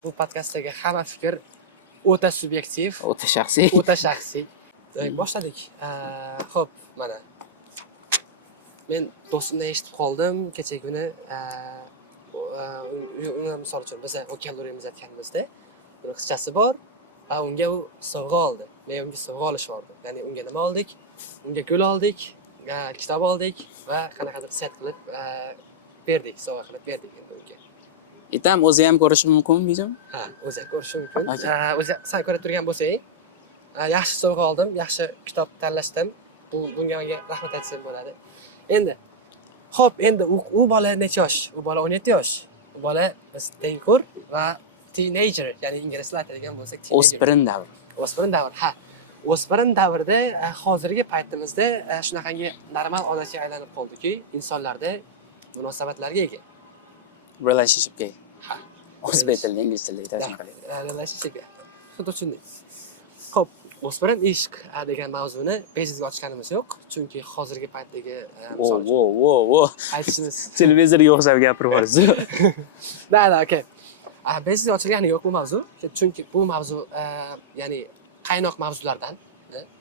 Bu podkastdagi hamma fikr o'ta subyektiv, O'ta shaxsiy. o'ta shaxsiy. Boshladik. Xo'p, mana. Men do'stimdan eshitib qoldim kecha kuni uni misol uchun biz okeanoriyamiz aytganimizda bir qizchasi bor, unga u sovg'a oldi. Men unga sovg'a olishvordim. Ya'ni unga nima oldik? Unga gul oldik, kitob oldik va qanaqadir set qilib berdik, sovg'a qilib berdik endi unga. Itam o'zi ham ko'rishi mumkinmi videoni? Ha, o'zi ko'rishi mumkin. Okay. O'zi sen ko'rib turgan bo'lsang, yaxshi sovg'a oldim, yaxshi kitob tanlashdim. Bunga menga rahmat aytsam bo'ladi. Endi xo'p, endi u bola necha yosh? U bola 17 yosh. U bola biz tengqur va teenager, ya'ni inglizlar aytadigan bo'lsak teenager. O'spirin davr. O'spirin davr. Ha. O'spirin davrida hozirgi paytimizda shunaqangi normal odatga aylanib qoldiki, insonlarda munosabatlarga ega. Relationshipga. Ha. O'zbek tilida, ingliz tilida tarjima qiling. Relationshipga. Xuddi tushundik. Xo'p, o'spirin ishq degan mavzuni bejizga ochganimiz yo'q, chunki hozirgi paytdagi misol uchun aytishimiz Televizorga o'xshab gapirib yuborasiz. Da, okay. Bejizga ochilgani yo'q bu mavzu, chunki bu mavzu ya'ni qaynoq mavzulardan,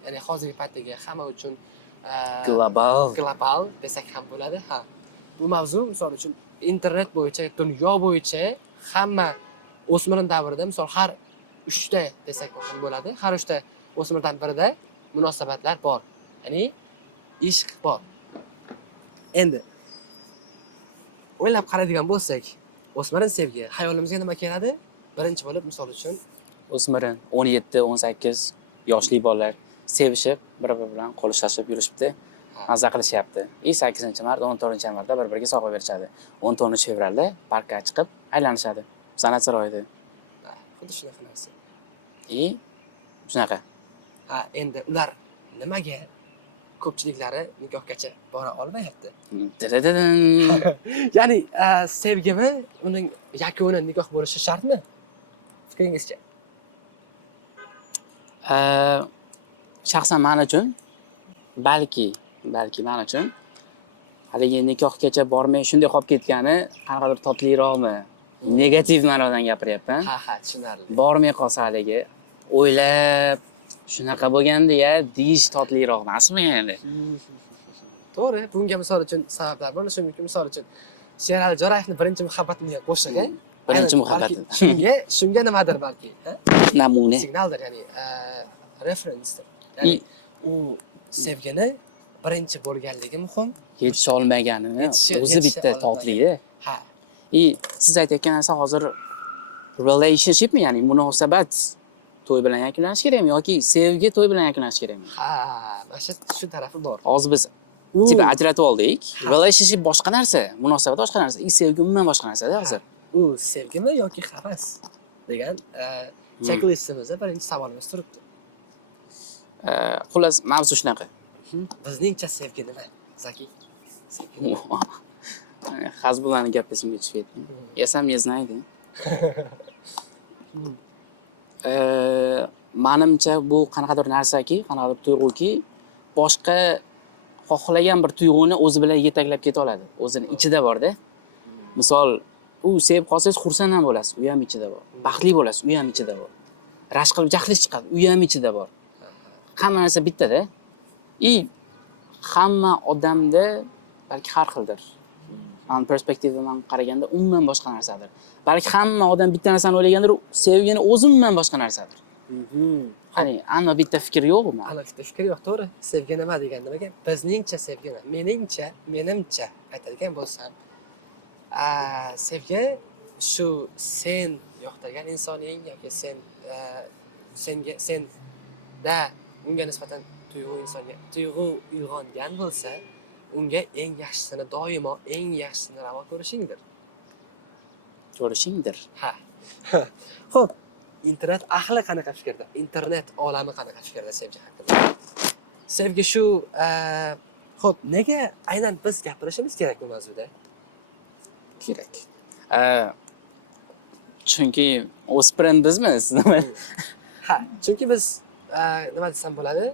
ya'ni hozirgi paytdagi hamma uchun global desak ham bo'ladi. Ha. Bu mavzu misol uchun internet bo'yicha, dunyo bo'yicha hamma o'smir davrida misol har 3 ta desak ham bo'ladi. Har 3 ta o'smirdan birida munosabatlar bor. Ya'ni ishq bor. Endi o'ylab qaraydigan bo'lsak, o'smirin sevgi hayolimizga nima keladi? Birinchi bo'lib misol uchun O'smirin 17-18 yoshli bolalar sevishib, bir-biri bilan qo'lishlashib yurishibdi. Mazza qilishyapti. 8-mart, 14-martda bir-biriga sovg'a berishadi. 14-fevralda parkka chiqib aylanishadi. San'at saroyida. Xuddi shunaqa narsa. Shunaqa. Endi ular nimaga ko'pchiliklari nikohgacha bora olmayapti? Ya'ni sevgimi, uning yakuni nikoh bo'lishi shartmi? Fikringizcha? Shaxsan men uchun balki men uchun haligi nikohgacha bormay shunday qolib ketgani qanaqadir totliroqmi? Negativ ma'nodan gapiryapman. Ha, tushunarli. Bormay qolsa haligi o'ylab shunaqa bo'lganda-ya deyish totliroq emasmi endi? To'g'ri, bunga misol uchun sabablar bo'lishi mumkin. Misol uchun Sherali Jo'rayevning birinchi muhabbatimga qo'shig'i. Birinchi muhabbati. Shunga nimadir balki, Namuna. Signaldir, ya'ni reference. Ya'ni u sevgini birinchi bo'lganligi muhim. Yetisha olmaganini o'zi bitta totli-da. Ha. Siz aytayotgan narsa hozir relationshipmi, ya'ni munosabat to'y bilan yakunlanishi kerakmi yoki sevgi to'y bilan yakunlanishi kerakmi? Ha, mana shu tarafi bor. Hozir biz tipa ajratib oldik. Relationship boshqa narsa, munosabat boshqa narsa, sevgi umuman boshqa narsa-da hozir. U sevgimi yoki havas degan checklistimizda birinchi savolimiz turibdi. Xullas, mavzu shunaqa. Bizningcha sevgi nima? Zaki. Sevgi. Hazbularni gapi esimga tushib ketdi. Я сам не знаю. Menimcha bu qanaqadir narsaki, qanaqadir tuyg'uki, boshqa xohlagan bir tuyg'uni o'zi bilan yetaklab keta oladi. O'zini ichida bor-da. Misol, u sevib qolsangiz xursand ham bo'lasiz, u ham ichida bor. Baxtli bo'lasiz, u ham ichida bor. Rashk qilib jahlingiz chiqadi, u ham ichida bor. Hamma narsa bittada. Hamma odamda balki har xildir. Men perspektivadan qaraganda umuman boshqa narsadir. Balki hamma odam bitta narsani o'ylagandir, sevgini o'zi umuman boshqa narsadir. Qani, ana bitta fikr yo'qmi? Ana bitta fikr yo'q, to'g'ri. Sevgi nima degan nimaga? Bizningcha sevgi nima? Menimcha aytadigan bo'lsam, sevgi shu sen yoqtirgan insoning yoki senda unga nisbatan tuyg'u uyg'ongan bo'lsa, unga eng yaxshisini doimo eng yaxshisini ravo ko'rishingdir. Ha. Xo'p, internet ahli qanaqa fikrda? Internet olami qanaqa fikrda sevgi haqida? Sevgi shu xo'p, nega aynan biz gapirishimiz kerak bu mavzuda? Kerak. Chunki o'spirin bizmiz. Ha, chunki biz nima desam bo'ladi?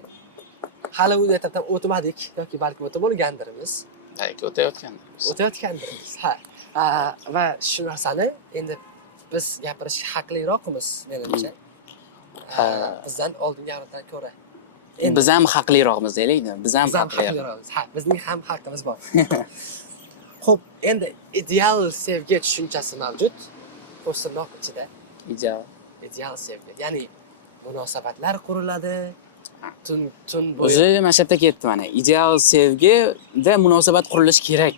Hali u etapdan o'tmadik yoki balki o'tib bo'lgandirmiz. Balki o'tayotgandirmiz. Ha. Va shu narsani endi biz gapirishga haqliroqmiz menimcha. Bizdan oldingi avloddan ko'ra. Biz ham haqliroqmiz deylik-da. Biz ham haqliroqmiz. Ha, bizning ham haqqimiz bor. Xo'p, endi ideal sevgi tushunchasi mavjud. Qo'shtirnoq ichida ideal sevgi. Ya'ni munosabatlar quriladi. Tun bo'yi. O'zi mana shu yerda ketdi mana. Ideal sevgida munosabat qurilishi kerak.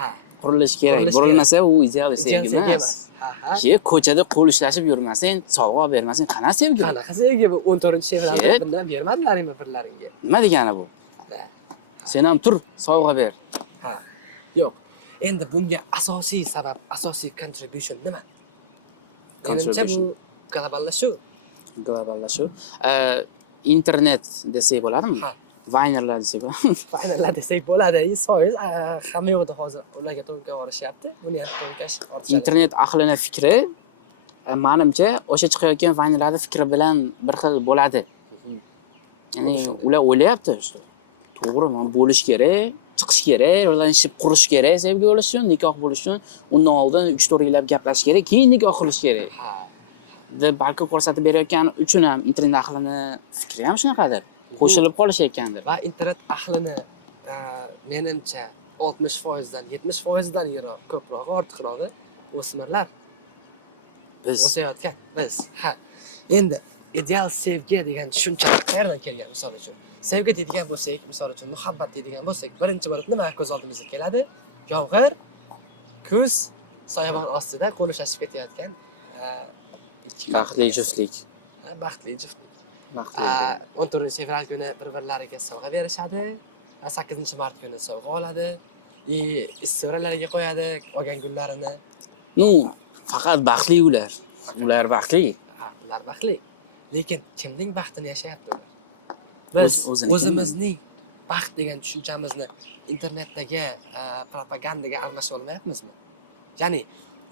Ha, Qurilishi kerak. Burilmasa u ideal sevgi sevgi emas. Ha. Ko'chada qo'l ushlashib yurmasang, sovg'a bermasang, qanaqa sevgi? Qanaqa sevgi bu? 14-fevralda bundan bermadilaringmi birlaringga? Nima degani bu? Sen ham tur, sovg'a ber. Ha. Yo'q. Endi bunga asosiy sabab, asosiy contribution nima? Menimcha bu globallashuv. Internet desak bo'ladimi? Ha. Vaynerlar desak bo'ladimi? Vaynerlar desak bo'ladi. 100% hamma yoqda hozir ularga to'nka orishyapti. Buni ham to'nkash ortishadi. Internet ahlining fikri menimcha o'sha chiqayotgan vaynerlarning fikri bilan bir xil bo'ladi. Ya'ni ular o'ylayapti, to'g'ri, men bo'lish kerak, chiqish kerak, relanship qurish kerak, sevgi bo'lish uchun, nikoh bo'lish uchun, undan oldin 3-4 yillab gaplashish kerak, keyin nikoh qilish kerak. Ha. deb balki ko'rsatib berayotgani uchun ham internet ahlini fikri ham shunaqadir. Qo'shilib qolishayotgandir. Va internet ahlini menimcha 60% dan 70% yiroq, ko'proq, ortiqrog'i o'smirlar. Biz o'sayotgan. Biz. Ha. Endi ideal sevgi degan tushuncha qayerdan kelgan, misol uchun? Sevgi deydigan bo'lsak, misol uchun muhabbat deydigan bo'lsak, birinchi bo'lib nima ko'z oldimizga keladi? Yomg'ir, kuz, soyabon ostida qo'l ushlashib ketayotgan baxtli juftlik. Baxtli juftlik. Baxtli. 14-fevral kuni bir-birlariga sovg'a berishadi. 8-mart kuni sovg'a oladi. Istoralarga qo'yadi olgan gullarini. Nu, faqat baxtli ular. Ular baxtli. Ha, ular baxtli. Lekin kimning baxtini yashayapti ular? Biz o'zimizning baxt degan tushunchamizni internetdagi propagandaga almashib olmayapmizmi? Ya'ni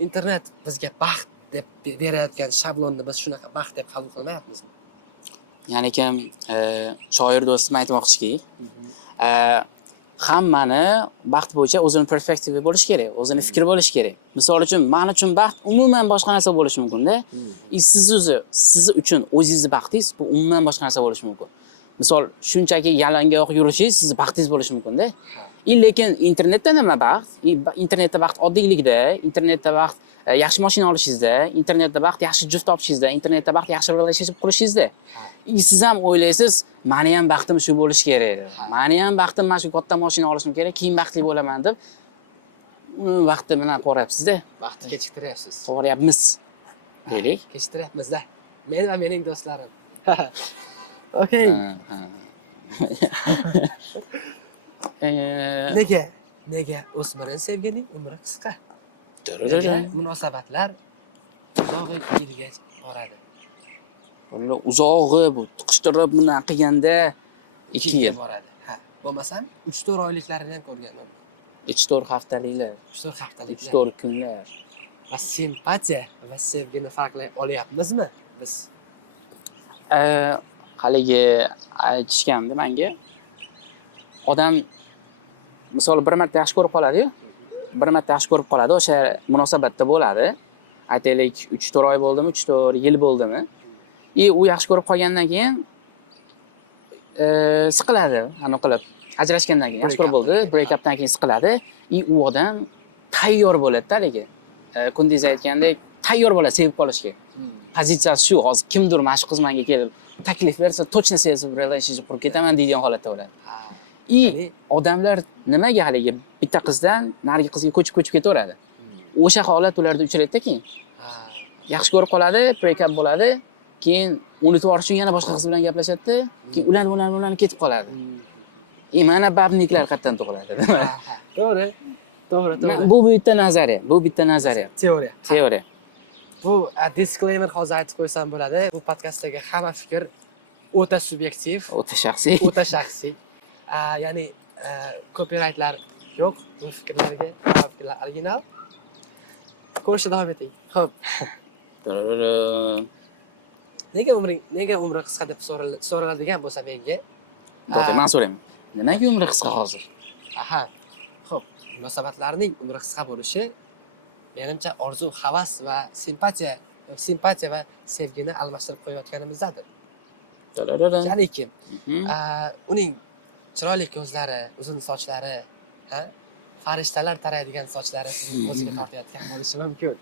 internet bizga baxt deb berayotgan shablonni biz shunaqa baxt deb qabul qilmayapmizmi? Ya'ni kim shoir do'stim aytmoqchiki, hammani baxt bo'yicha o'zining perspektivi bo'lishi kerak, o'zining fikri bo'lishi kerak. Misol uchun, men uchun baxt umuman boshqa narsa bo'lishi mumkin-da. Siz uchun o'zingizni baxtingiz bu umuman boshqa narsa bo'lishi mumkin. Misol, shunchaki yalangoyoq yurishingiz sizni baxtingiz bo'lishi mumkin-da. Lekin internetda nima baxt? Internetda baxt oddiylikda, internetda baxt yaxshi mashina olishingizda, internetda baxt yaxshi juft topishingizda, internetda baxt yaxshi relationship qurishingizda. Siz ham o'ylaysiz, meni ham baxtim shu bo'lishi kerak. Meni ham baxtim mana shu katta mashina olishim kerak, keyin baxtli bo'laman deb vaqtni bilan qo'rayapsiz-da. Vaqtni kechiktiryapsiz. Qo'rayapmiz. Deylik. Kechiktiryapmiz-da. Men va mening do'stlarim. Okay. Nega o'smirning sevgining umri qisqa? Munosabatlar uzoq yilga boradi. Uzog'i bu tiqishtirib bundan qilganda 2 yil boradi. Ha, bo'lmasam 3-4 oyliklarini ham ko'rganman. 3-4 haftaliklar, 3-4 haftaliklar, 3-4 kunlar. Va simpatiya va sevgini farqlay olyapmizmi biz? Haligi aytishgandi menga. Odam misol bir marta yaxshi ko'rib qoladi-yu. Bir marta yaxshi ko'rib qoladi, o'sha munosabatda bo'ladi. Aytaylik 3-4 oy bo'ldimi, 3-4 yil bo'ldimi? U yaxshi ko'rib qolgandan keyin siqiladi, ana qilib. Ajrashgandan keyin yaxshi ko'rib bo'ldi, break updan keyin siqiladi. U odam tayyor bo'ladi-da lekin. Kundiz aytgandek, tayyor bo'ladi sevib qolishga. Pozitsiyasi shu, hozir kimdir mana shu qiz menga kelib taklif bersa, точно sevib relationship qurib ketaman deydigan holatda bo'ladi. Odamlar nimaga haligi bitta qizdan narigi qizga ko'chib ketaveradi? O'sha holat ularda uchraydi keyin. Yaxshi ko'rib qoladi, break up bo'ladi, keyin unutib yuborish uchun yana boshqa qiz bilan gaplashadi, keyin ularni ketib qoladi. Mana babniklar qayerdan tug'iladi? To'g'ri. Bu bitta nazariya. Teoriya. Bu disclaimer hozir aytib qo'ysam bo'ladi. Bu podkastdagi hamma fikr o'ta subyektiv, o'ta shaxsiy. Ya'ni copyrightlar yo'q bu fikrlarga, fikrlar original. Ko'rishda davom eting. Xo'p. Nega umri qisqa deb so'raladigan bo'lsa menga? To'g'ri, men so'rayman. Nimaga umri qisqa hozir? Aha. Xo'p, munosabatlarning umri qisqa bo'lishi menimcha orzu, havas va simpatiya va sevgini almashtirib qo'yayotganimizdadir. Tarararan. Ya'niki, Mhm. uning chiroyli ko'zlari, uzun sochlari, ha? Farishtalar taraydigan sochlari sizni o'ziga tortayotgan bo'lishi mumkin.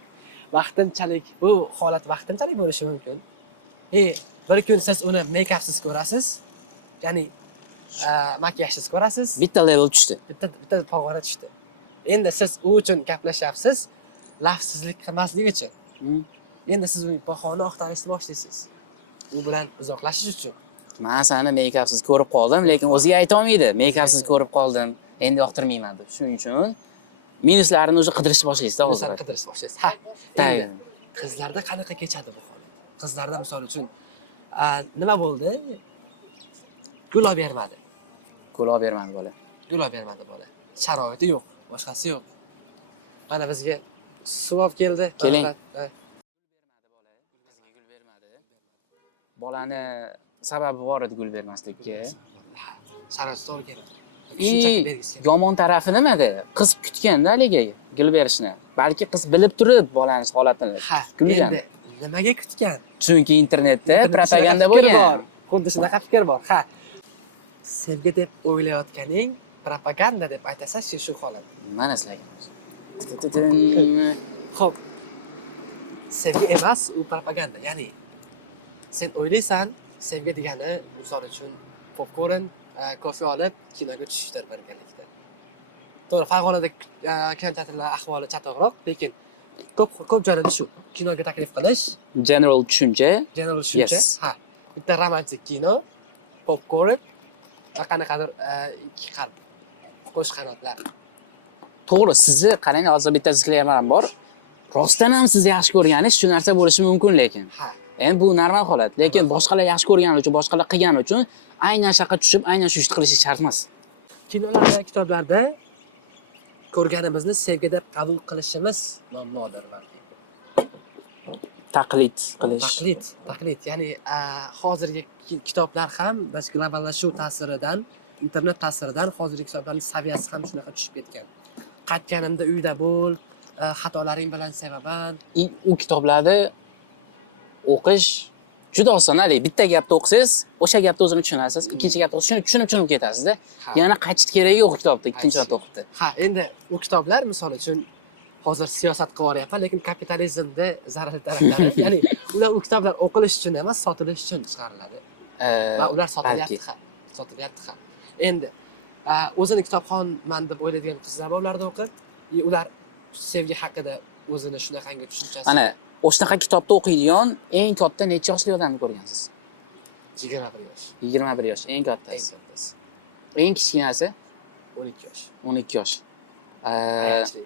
Vaqtinchalik, bu holat vaqtinchalik bo'lishi mumkin. Bir kun siz uni meykapsiz ko'rasiz, ya'ni makiyajsiz ko'rasiz, Bitta level tushdi. bitta pog'ona tushdi. Endi siz u uchun gaplashyapsiz, lafsizlik qilmaslik uchun. Mhm. Endi siz uning bahona axtarishni boshlaysiz. U bilan uzoqlashish uchun. Men seni meykapsiz ko'rib qoldim, lekin o'ziga ayta olmaydi. Meykapsiz ko'rib qoldim, endi yoqtirmayman deb. Shuning uchun minuslarini o'zi qidirishni boshlaysiz-da hozir. O'zini qidirishni boshlaysiz. Ha. Tayyor. Endi qizlarda qanaqa kechadi bu holat? Qizlarda misol uchun nima bo'ldi? Gul olib bermadi. Qo'l olib bermadi bola. Gul olib bermadi bola. Sharoiti yo'q, boshqasi yo'q. Mana bizga suv olib keldi. Keling. Ha. Qizga gul bermadi. Bolani sababi bor edi gul bermaslikka. Sharoiti to'g'ri keldi. И Shunchaki bergisi keldi. yomon tarafi nimada? Qiz kutganda haligi gul berishni. Balki qiz bilib turib bolani holatini Ha, kulgan. endi nimaga kutgan? Chunki internetda Internetda propaganda shunaqa fikr bo'lgan. bor. Xuddi shunaqa fikr bor. Ha. Sevgi deb o'ylayotganing propaganda deb aytasan shu holat. Mana sizlarga. Xo'p. Sevgi emas, u propaganda. Ya'ni sen o'ylaysan, sevgi degani misol uchun popkorn, kofe olib kinoga tushishdir birgalikda. To'g'ri, Farg'onada kinoteatrlar ahvoli chatoqroq, lekin ko'p joylarda shu. Kinoga taklif qilish, General tushuncha. general tushuncha. Yes. Ha. Bitta romantik kino, popkorn va qanaqadir ikki qalb, qo'sh qanotlar. To'g'ri, sizni qarang, hozir bitta disklaymer ham bor. Rostdan ham sizni yaxshi ko'rganingiz shu narsa bo'lishi mumkin lekin. Ha. Endi bu normal holat, lekin boshqalar yaxshi ko'rgani uchun, boshqalar qilgani uchun aynan shaqa tushib, aynan shu ishni qilishi shart emas. Kinolarda, kitoblarda ko'rganimizni sevgi deb qabul qilishimiz nodir balki. Taqlid qilish. Taqlid. Ya'ni hozirgi kitoblar ham biz globallashuv ta'siridan, internet ta'siridan hozirgi kitoblarning saviyasi ham shunaqa tushib ketgan. Qaytganimda uyda bo'l, xatolaring bilan sevaman. U kitoblarni o'qish juda oson. Bitta gapni o'qisangiz, o'sha gapni o'zini tushunasiz. Ikkinchi gapni tushunib ketasiz-da. Ha. Yana qaytish keragi yo'q kitobda ikkinchi marta o'qibdi. Ha, endi u kitoblar misol uchun hozir siyosat qilib oryapman, lekin kapitalizmda zararli taraflari, ya'ni ular u kitoblar o'qilish uchun emas, sotilish uchun chiqariladi. Va ular sotilyapti ham. Sotilyapti ham. Endi o'zini kitobxonman deb o'ylaydigan qizlar bor ularda o'qib, ular sevgi haqida o'zini shunaqangi tushunchasi. Mana o'shanaqa kitobda o'qiydigan eng katta necha yoshli odamni ko'rgansiz? 21 yosh. 21 yosh, eng Eng kattasi. kattasi. Eng kichkinasi 12 yosh. 12 yosh. Ayanchli.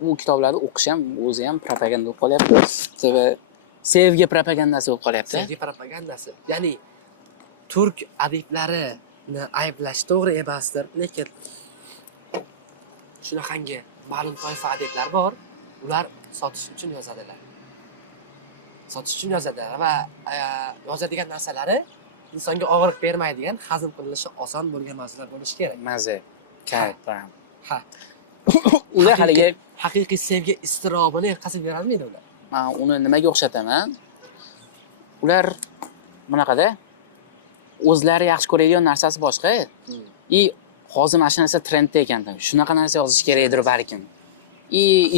Bu kitoblarni o'qish ham o'zi ham propaganda bo'lib qolyapti. Sevgi propagandasi bo'lib qolyapti. Sevgi propagandasi. Ya'ni turk adiblarini ayblash to'g'ri emasdir, lekin shunaqangi ma'lum toifa adiblar bor, ular sotish uchun yozadilar. Sotish uchun yozadilar va yozadigan narsalari insonga og'riq bermaydigan, hazm qilinishi oson bo'lgan narsalar bo'lishi kerak. Maza, kayf. Ha. Ular haligi haqiqiy sevgi istirobini yetkazib bera olmaydi ular. men uni nimaga o'xshataman? Ular bunaqada o'zlari yaxshi ko'radigan narsasi boshqa. Hozir mana shu narsa trendda ekanda, shunaqa narsa yozish kerakdir balkim.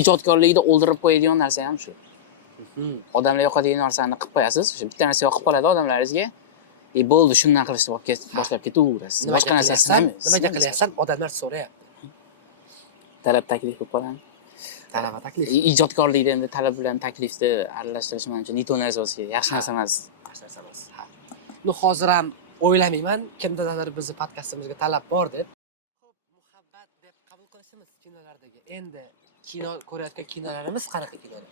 Ijodkorlikda o'ldirib qo'yadigan narsa ham shu. Odamlar yoqadigan narsani qilib qo'yasiz, o'sha bitta narsa yoqib qoladi odamlaringizga. Bo'ldi, shundan qilishni boshlab ketaverasiz. Boshqa narsa nimaga qilyapsan? Odamlar so'rayapti. Talab taklif qilib qoladi. Talab va taklif. Ijodkorlikda endi talab bilan taklifni aralashtirish menimcha neto narsa bo'lsa kerak. Yaxshi narsa emas. Yaxshi narsa emas. Ha. Hozir ham o'ylamayman, kimdadir bizni podkastimizga talab bor deb. Muhabbat deb qabul qilishimiz kinolardagi. Endi kino ko'rayotgan kinolarimiz qanaqa kinolar?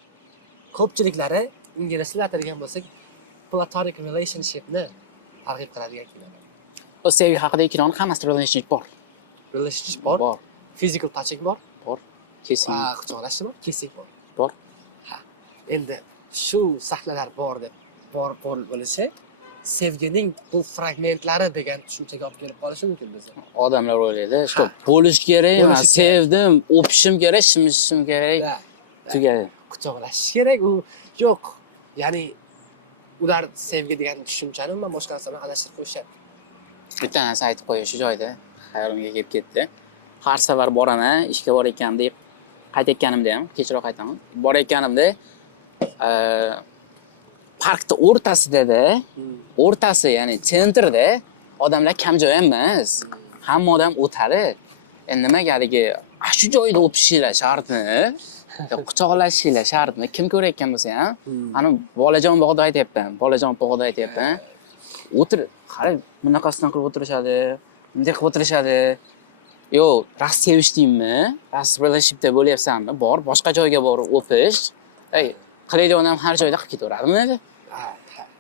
Ko'pchiliklari ingliz tilida aytadigan bo'lsak, platonic relationshipni targ'ib qiladigan kinolar. O sevgi haqidagi kinoning hammasida relationship bor. Relationship bor, Bor. physical touching bor, Kesin. quchoqlash bor, kissing bor. Bor. Ha. Endi shu sahnalar bor deb bor bo'lishi sevgining bu fragmentlari degan tushunchaga olib kelib qolishi mumkin bizni. Odamlar o'ylaydi, Ha. что bo'lish kerak, man Bo'lishi kerak. sevdim, o'pishim kerak, shimishishim kerak, Da, tugadi. quchoqlashish kerak, u yo'q. Ya'ni ular sevgi degan tushunchani umuman boshqa narsa bilan adashtirib qo'yishyapti. Bitta narsa aytib qo'yish shu joyda xayolimga kelib ketdi. Har safar boraman, ishga borayotganimda, qaytayotganimda ham, kechroq aytaman. Borayotganimda parkda o'rtasida, o'rtasi, ya'ni sentrda odamlar kam joy emas. Hamma odam o'tadi. Endi nimaga haligi shu joyda o'pishinglar shartmi? Quchoqlashinglar shartmi? Kim ko'rayotgan bo'lsa ham, ana bolajon bog'da aytyapman, bolajon bog'da aytyapman. O'tir, qarang, bunaqasidan qilib o'tirishadi, bunday qilib o'tirishadi. Yo, rast sevishdingmi? Rast relationshipda bo'lyapsanmi? Bor, boshqa joyga borib o'pish. Ey, qiladigan odam har joyda qilib ketaveradimi?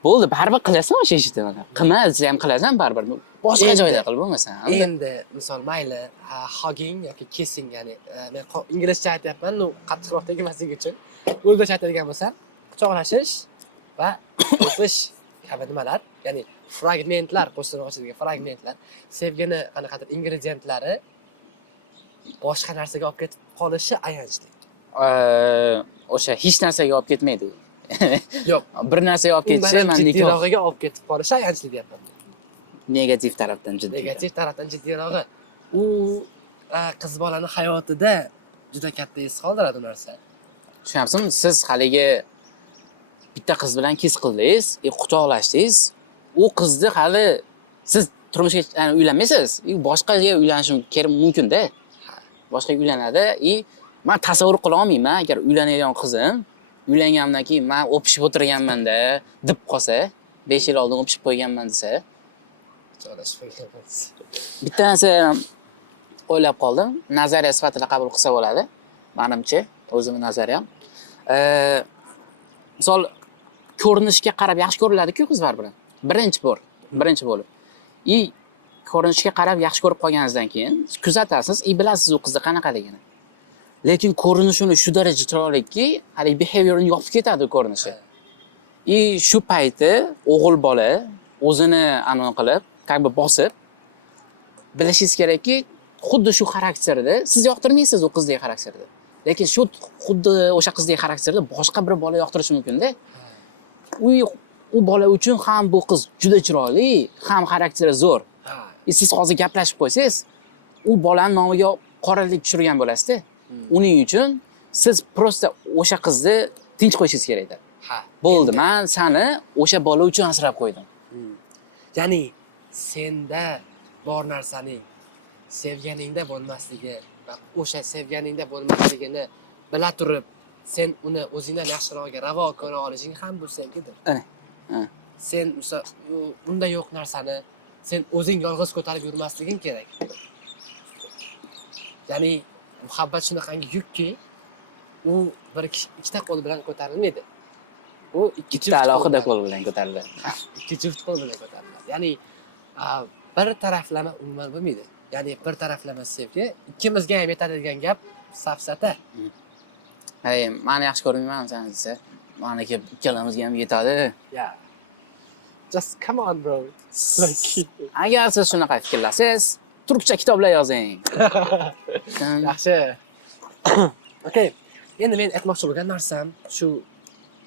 Bo'ldi, baribir qilasan o'sha ishni mana. Qilma desa ham qilasan baribir. Boshqa joyda qil bo'lmasam. Endi misol mayli, hugging yoki kissing, ya'ni men inglizcha aytyapman, no qattiqroq tegmasligi uchun. O'zbekcha aytadigan bo'lsam, quchoqlashish va o'pish kabi nimalar, ya'ni fragmentlar, qo'shtirnoq ichidagi fragmentlar sevgini qanaqadir ingredientlari boshqa narsaga olib ketib qolishi ayanchli. O'sha hech narsaga olib ketmaydi. Yo'q, Bir narsaga olib ketishi men nikoh jiddiyrog'iga olib ketib qolishi ayanchli deyapman. negativ tarafdan jiddiy. Negativ tarafdan jiddiyrog'i. U qiz bolani hayotida juda katta his qoldiradi bu narsa. Tushunyapsizmi? Siz haligi bitta qiz bilan kiss qildingiz, quchoqlashdingiz. U qizni hali siz turmushga uylanmaysiz. Boshqaga uylanishi kerak mumkin-da. Boshqaga uylanadi. Men tasavvur qila olmayman agar uylanadigan qizim uylangandan keyin men o'pishib o'tirganman-da deb qolsa, 5 yil oldin o'pishib qo'yganman desa, bitta narsa o'ylab qoldim. Nazariya sifatida qabul qilsa bo'ladi. Menimcha, o'zimning nazariyam. Misol ko'rinishga qarab yaxshi ko'riladi-ku qizlar bilan. Birinchi bo'lib. Ko'rinishga qarab yaxshi ko'rib qolganingizdan keyin kuzatasiz, bilasiz u qizni qanaqaligini. Lekin ko'rinishini shu daraja chiroyliki, hali behaviorni yopib ketadi ko'rinishi. Shu payti o'g'il bola o'zini anon qilib, как бы bosib bilishingiz kerakki, xuddi shu xarakterda siz yoqtirmaysiz u qizdagi xarakterda. Lekin shu xuddi o'sha qizdagi xarakterda boshqa bir bola yoqtirishi mumkin-da. U bola uchun ham bu qiz juda chiroyli, ham xarakteri zo'r. Siz hozir gaplashib qo'ysangiz, u bolaning nomiga qoralik tushirgan bo'lasiz-da. Uning uchun siz prosta o'sha qizni tinch qo'yishingiz kerak-da. Bo'ldi, men seni o'sha bola uchun asrab qo'ydim. Ya'ni senda bor narsaning sevganingda bo'lmasligi va o'sha sevganingda bo'lmasligini bila turib, sen uni o'zingdan yaxshirog'iga ravo ko'ra olishing ham bu sevgidir. Sen unda yo'q narsani sen o'zing yolg'iz ko'tarib yurmasliging kerak. Ya'ni muhabbat shunaqangi yukki, u bir kishi ikkita qo'l bilan ko'tarilmaydi. U ikki alohida qo'l bilan ko'tariladi. Ikki juft qo'l bilan ko'tariladi. Ya'ni bir taraflama umuman bo'lmaydi. Ya'ni bir taraflama sevgi ikkimizga ham yetadi degan gap safsata. Meni yaxshi ko'rmayman sen desa, meniki ikkalamizga ham yetadi. Yeah. Just come on, bro. Agar siz shunaqa fikrlasangiz, turkcha kitoblar yozing. Yaxshi. Okay. Endi men aytmoqchi bo'lgan narsam shu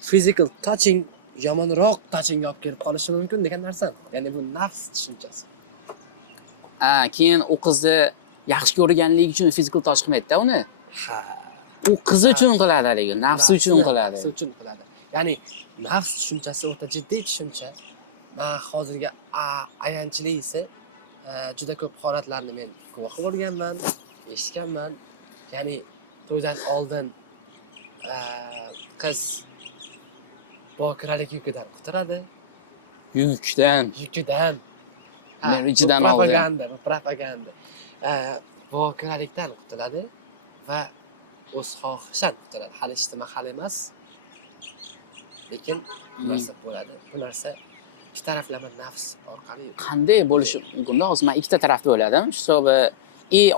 physical touching yomonroq touching olib kelib qolishi mumkin degan narsam. Ya'ni bu nafs tushunchasi. Keyin u qizni yaxshi ko'rganligi uchun physical touch qilmaydi-da uni. U qiz uchun qiladi haligi, nafsi uchun qiladi. Nafsi uchun qiladi. Ya'ni nafs tushunchasi o'ta jiddiy tushuncha. Men hozirga ayanchilisi juda ko'p holatlarni men guvoh bo'lganman, eshitganman. Ya'ni to'ydan oldin qiz bokiralik yukidan qutuladi. Yukidan. Men ichidan oldim. Propaganda. Bokiralikdan qutuladi va o'z xohishidan qutuladi. Hali ijtimoiy hal emas. Lekin bu narsa bo'ladi. Bu narsa ikki taraflama nafs orqali. Qanday bo'lishi mumkin? Hozir men ikkita tarafda o'yladim. Shu sabab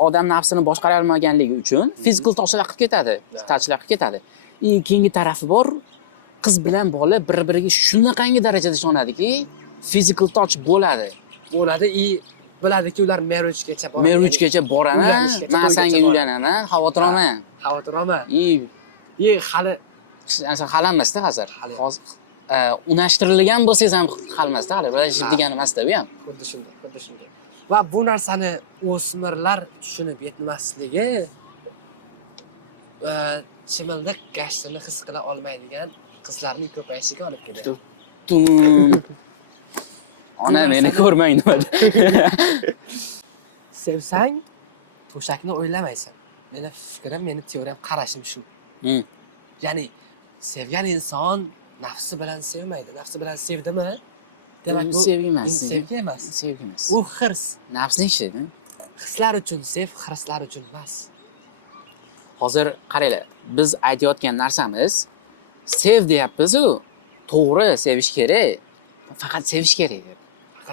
odam nafsini boshqara olmaganligi uchun physical touchlar qilib ketadi. Keyingi tarafi bor, qiz bilan bola bir-biriga shunaqangi darajada ishonadiki, physical touch bo'ladi. bo'ladi biladiki ular marriagegacha boradi. Marriagegacha boraman, uylanishgacha, men to'ygacha senga boradi. uylanaman, xavotir olma. Xavotir olma. И Hali hali emasda hozir. Hali. Hozir unashtirilgan bo'lsangiz ham hal emasda, hali relationship degani emasda bu ham. xuddi shunday. Va bu narsani o'smirlar tushunib yetmasligi chimildiq gashtini his qila olmaydigan qizlarning ko'payishiga olib keladi. Tum. Ona meni ko'rmang nimada. Sevsang to'shakni o'ylamaysan. Meni fikrim, meni teoriyam, qarashim shu. Ya'ni sevgan inson nafsi bilan sevmaydi. Nafsi bilan sevdimi? Demak bu sevgi emas. sevgi emas. Sevgi emas. U hirs. Nafsni ishi-da. Hislar uchun sev, hirslar uchun emas. Hozir qaranglar, biz aytayotgan narsamiz sev deyapmiz-ku, to'g'ri sevish kerak. Faqat sevish kerak.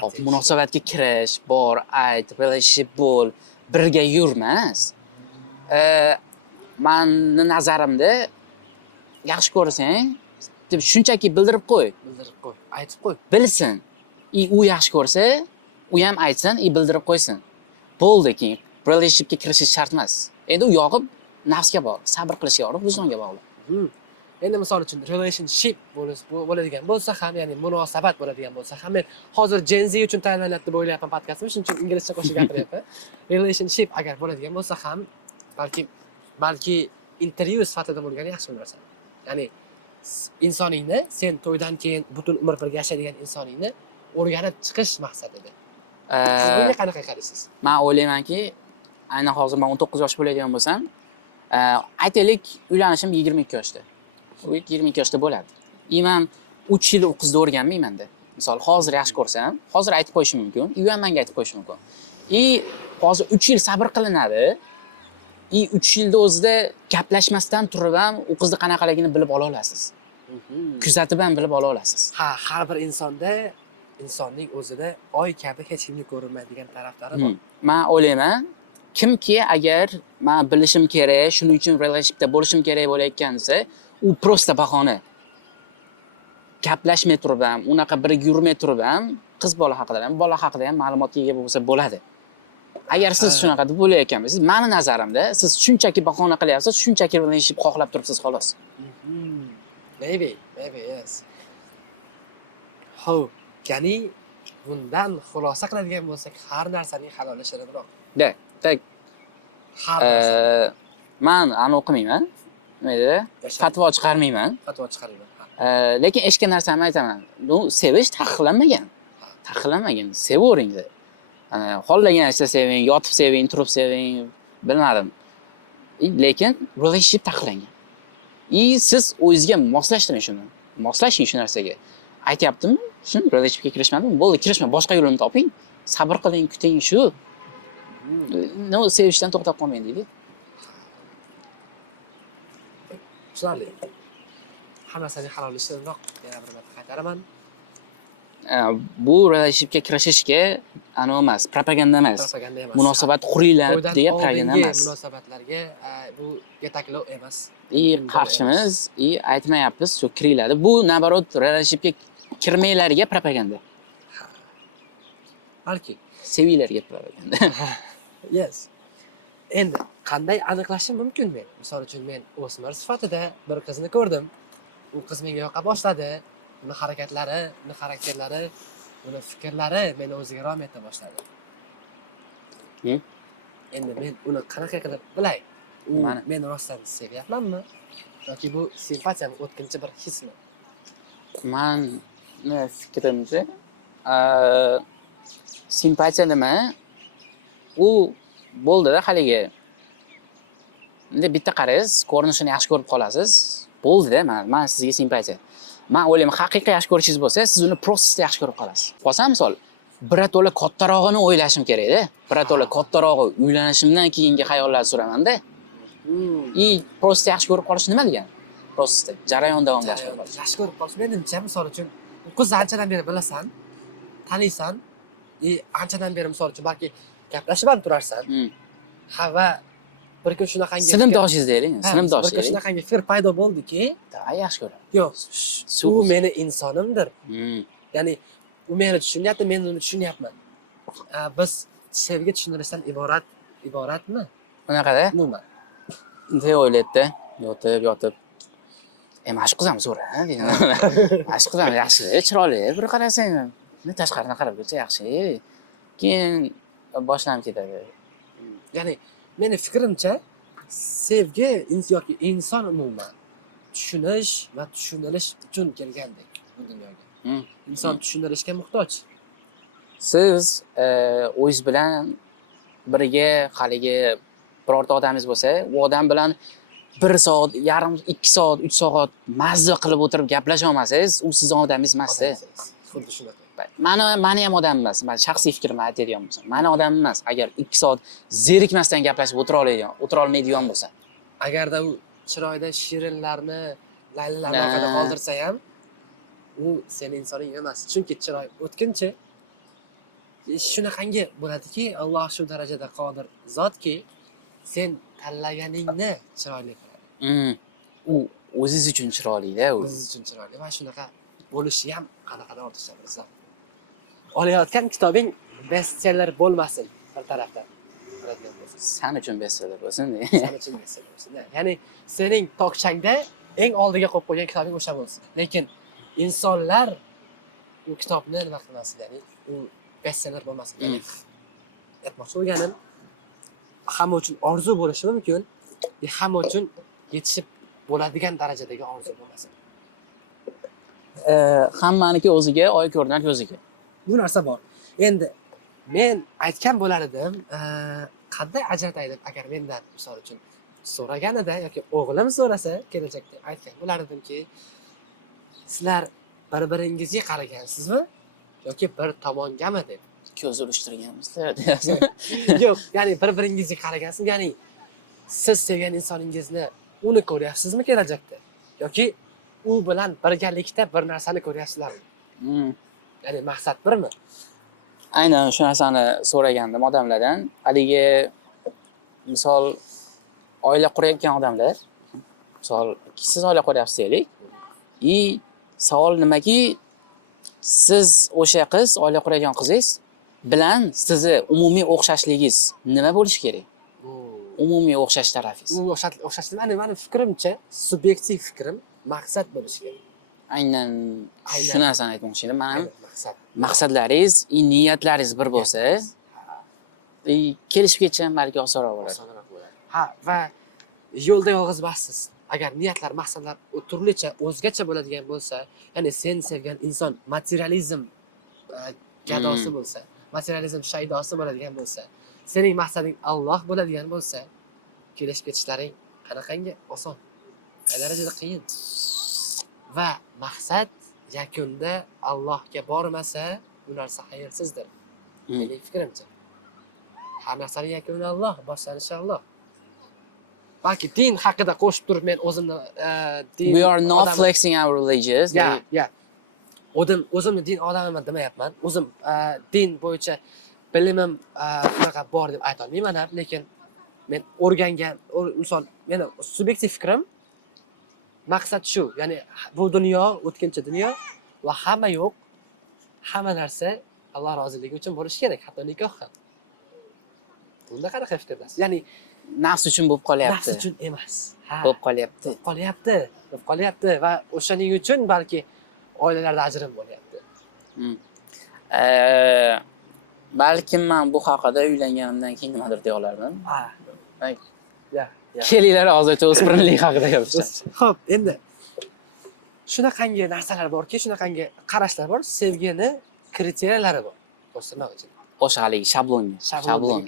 Hop, munosabatga kirish, bor, ayt, relationship bo'l, birga yurmas. Meni nazarimda yaxshi ko'rsang, deb shunchaki bildirib qo'y, aytib qo'y. bilsin. U yaxshi ko'rsa, u ham aytsin, bildirib qo'ysin. Bo'ldi, keyin relationshipga kirishish shart emas. Endi u yog'i nafsga bog'liq, sabr qilishga bog'liq, vijdonga bog'liq. Endi misol uchun relationship bo'ladigan bo'lsa ham, ya'ni munosabat bo'ladigan bo'lsa ham, men hozir Gen Z uchun tayyorlanadi deb o'ylayapman podkastim, shuning uchun inglizcha qo'shib gapiryapman. Relationship agar bo'ladigan bo'lsa ham, balki intervyu sifatida bo'lgani yaxshi bir narsa. Ya'ni insoningni, sen to'ydan keyin butun umr birga yashaydigan insoningni o'rganib chiqish maqsadida. Siz bunga qanaqa qaraysiz? Men o'ylaymanki, aynan hozir men 19 yosh bo'ladigan bo'lsam, aytaylik, uylanishim 22 yoshda. U 22 yoshda bo'ladi. Men 3 yil u qizni o'rganmayman-da. Misol, hozir yaxshi ko'rsam, hozir aytib qo'yishim mumkin, u ham menga aytib qo'yishi mumkin. Hozir 3 yil sabr qilinadi. 3 yilda o'zida gaplashmasdan turib ham u qizni qanaqaligini bilib ola olasiz. Kuzatib ham bilib ola olasiz. Har bir insonning o'zida oy kabi hech kimga ko'rinmaydigan taraflari bor. Men o'ylayman, kimki agar men bilishim kerak, shuning uchun relationshipda bo'lishim kerak bo'layotgan desa, u prosta bahona. Gaplashmay turib ham, unaqa birga yurmay turib ham, qiz bola haqida ham, bola haqida ham ma'lumotga ega bo'lsa bo'ladi. Agar siz shunaqa deb o'ylayotgan bo'lsangiz, meni nazarimda, siz shunchaki bahona qilyapsiz, shunchaki relationship xohlab turibsiz xolos. Maybe, yes. Xo'p, ya'ni bundan xulosa qiladigan bo'lsak, har narsaning haloli shirinroq. Har narsa. Men o'qimayman. Nima deydi? Fatvo chiqarmayman. Lekin eshitgan narsamni aytaman. Bu sevish taqiqlanmagan. Sevavering. Xohlaganingizda seving, yotib seving, turib seving, bilmadim. Lekin relationship taqiqlangan. Siz o'zingizga moslashtiring shuni. Moslashing shu narsaga. Aytayaptimi? Shu relationshipga kirishmadimi? Bo'ldi, kirishma, boshqa yo'lini toping. Sabr qiling, kuting shu. Sevishdan to'xtab qolmang deydi. Tushunarli. Hammasini halol ishlanroq yana bir marta qaytaraman. Bu relationshipga kirishishga emas, propaganda emas. Munosabat quringlar degan propaganda emas. Munosabatlarga bu yetaklov emas. Qarshimiz, aytmayapmiz, shu kiringlar. Bu nabarot relationshipga kirmaylarga propaganda. Balki sevinglarga propaganda. Yes. Endi qanday aniqlashim mumkin men? Misol uchun men o'smir sifatida bir qizni ko'rdim. U qiz menga yoqa boshladi. Uni harakatlari, uni xarakterlari, uni fikrlari meni o'ziga rom eta boshladi. Endi men uni qanaqa qilib bilay? U meni rostdan sevyapmanmi? Yoki bu simpatiyami, o'tkinchi bir hismi? Meni fikrimcha, simpatiya nima? U bo'ldi-da haligi. Endi bitta qaraysiz, ko'rinishini yaxshi ko'rib qolasiz. Bo'ldi-da, men sizga simpatiya. Men o'ylayman, haqiqiy yaxshi ko'rishingiz bo'lsa, siz uni prosesda yaxshi ko'rib qolasiz. Qolsam misol, birato'la kattarog'ini o'ylashim kerak-da. Birato'la kattarog'i uylanishimdan keyingi xayollarni suraman-da. Prosesda yaxshi ko'rib qolish nima degani? Prosesda, jarayon davomida yaxshi ko'rib qolish. Yaxshi ko'rib qolish menimcha, misol uchun, u qizni anchadan beri bilasan, taniysan, anchadan beri misol uchun balki gaplashib ham turarsan. Va bir kun shunaqangi sinfdoshingiz deylik, sinfdosh deylik. Bir kun shunaqangi fikr paydo bo'ldiki, yaxshi ko'raman. Yo'q, u meni insonimdir. Ya'ni u meni tushunyapti, men uni tushunyapman. Biz sevgi tushuntirishdan iboratmi? Bunaqada Umuman. bunday o'ylaydida, yotib. Mashq qilamiz zo'r, ha? Mashq qilamiz, yaxshi, chiroyli. Bir qarasang, tashqaridan qarab ko'rsa yaxshi. Keyin boshlanib ketadi. Ya'ni meni fikrimcha sevgi yoki inson umuman tushunish va tushunilish uchun kelgandek bu dunyoga. Inson tushunilishga muhtoj. Siz o'zingiz bilan birga haligi birorta odamingiz bo'lsa, u odam bilan 1 soat, yarim, 2 soat, 3 soat mazza qilib o'tirib gaplasha olmasangiz, u sizning odamingiz emas-da. Xuddi shunaqa. Mani ham odam emas. Men shaxsiy fikrimni aytadigan bo'lsam, mani odam emas. Agar 2 soat zerikmasdan gaplashib o'tira olmaydigan bo'lsa. Agarda u chiroyda shirinlarni, laylalarni orqada qoldirsa ham, u sening insoning emas. Chunki chiroy o'tkinchi shunaqangi bo'ladiki, Alloh shu darajada qodir zotki, sen tanlaganingni chiroyli qiladi. U o'zingiz uchun chiroyli-da u. O'zingiz uchun chiroyli va shunaqa bo'lishi ham qanaqadir ortiqcha bo'lsa. Olayotgan kitobing bestseller bo'lmasin bir tarafdan. Sen uchun bestseller bo'lsin. Sen uchun bestseller bo'lsin. Ya'ni sening tokchangda eng oldiga qo'yib qo'ygan kitobing o'sha bo'lsin. Lekin insonlar u kitobni nima qilmasin, ya'ni u bestseller bo'lmasin. Ya'ni aytmoqchi bo'lganim, hamma uchun orzu bo'lishi mumkin, hamma uchun yetishib bo'ladigan darajadagi orzu bo'lmasin. Hammaniki o'ziga, oy ko'rinar ko'ziga. Bu narsa bor. Endi men aytgan bo'lar edim, qanday ajratay deb agar mendan misol uchun so'raganida yoki o'g'lim so'rasa kelajakda aytgan bo'lar edimki, sizlar bir-biringizga qaragansizmi yoki bir tomongami deb. Ko'z urishtirganmizlar. Yo'q, ya'ni bir-biringizga qaragansizmi, ya'ni siz sevgan insoningizni uni ko'ryapsizmi kelajakda yoki u bilan birgalikda bir narsani ko'ryapsizlarmi? Ya'ni maqsad birmi? Aynan shu narsani so'ragandim odamlardan. Haligi misol oila qurayotgan odamlar, misol siz oila quryapsiz deylik. Savol nimaki, siz o'sha qiz, oila qurayotgan qizingiz bilan sizni umumiy o'xshashligingiz nima bo'lishi kerak? Umumiy o'xshash tarafingiz. O'xshashlik, mani fikrimcha, subyektiv fikrim, maqsad bo'lishi kerak. Aynan shu narsani aytmoqchi edim. Men Maqsad. maqsadlaringiz, niyatlaringiz bir bo'lsa, kelishib ketsa ham balki osonroq bo'ladi. Ha, va yo'lda yolg'iz bassiz. Agar niyatlar, maqsadlar turlicha, o'zgacha bo'ladigan bo'lsa, ya'ni sen sevgan inson materializm gadosi bo'lsa, materializm shaydosi bo'ladigan bo'lsa, sening maqsading Alloh bo'ladigan bo'lsa, kelishib ketishlaring qanaqangi oson, qay darajada qiyin. Va maqsad yakunda Allohga bormasa, bu narsa xayrsizdir. Mening fikrimcha. Har narsaning yakuni Alloh, boshlanishi Alloh. Balki din haqida qo'shib turib men o'zimni din We are not flexing our religious. Yeah. O'zimni din odamiman demayapman. O'zim din bo'yicha bilimim shunaqa bor deb ayta olmayman ham, lekin men o'rgangan, misol, meni subyektiv fikrim maqsad shu. Ya'ni bu dunyo o'tkinchi dunyo va hamma yo'q, hamma narsa Alloh roziligi uchun bo'lishi kerak, hatto nikoh ham. Bunda qanaqa fikrlasiz? Ya'ni Nafs uchun bo'lib qolyapti. Nafs uchun emas. Bo'lib qolyapti. Bo'lib qolyapti va o'shaning uchun balki oilalarda ajrim bo'lyapti. Balkim men bu haqida uylanganimdan keyin nimadir deya olardim. Ya. Kelinglar hozircha o'spirinlik haqida gapiramiz. Xo'p, endi shunaqangi narsalar borki, shunaqangi qarashlar bor, sevgini kriteriyalari bor. O'stirmoq uchun. O'sha haligi shablon.